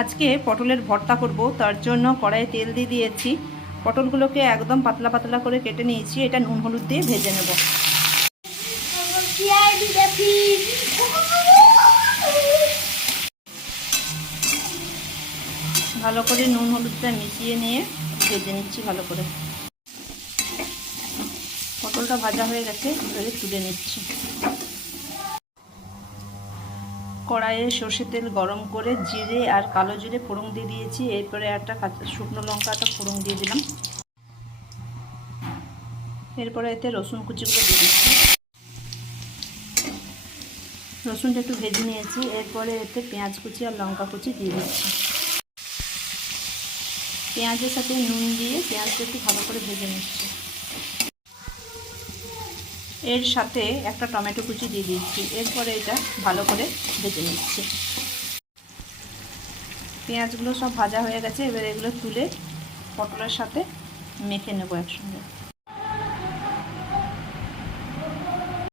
আজকে পটলের ভর্তা করব, তার জন্য কড়াইয়ে তেল দিয়ে দিয়েছি। পটলগুলোকে একদম পাতলা পাতলা করে কেটে নিয়েছি। এটা নুন হলুদ দিয়ে ভেজে নেব। ভালো করে নুন হলুদটা মিশিয়ে নিয়ে ভেজে নিচ্ছি ভালো করে। পটলটা ভাজা হয়ে গেছে, এবারে তুলে নিচ্ছি। কড়াইয়ে সর্ষের তেল গরম করে জিরে আর কালো জিরে ফোড়ন দিয়ে দিয়েছি। এরপরে একটা শুকনো লঙ্কাটা ফোড়ন দিয়ে দিলাম। এরপরে এতে রসুন কুচিগুলো দিয়ে দিচ্ছি। রসুনটা একটু ভেজে নিয়েছি। এরপরে এতে পেঁয়াজ কুচি আর লঙ্কা কুচি দিয়ে দিচ্ছি। পেঁয়াজের সাথে নুন দিয়ে পেঁয়াজটা একটু ভালো করে ভেজে নিচ্ছি। এর সাথে একটা টমেটো কুচি দিয়ে দিচ্ছি। এরপরে এটা ভালো করে ভেজে নিচ্ছি। পেঁয়াজগুলো সব ভাজা হয়ে গেছে, এবার এগুলো তুলে পটলের সাথে মেখে নেবো একসঙ্গে।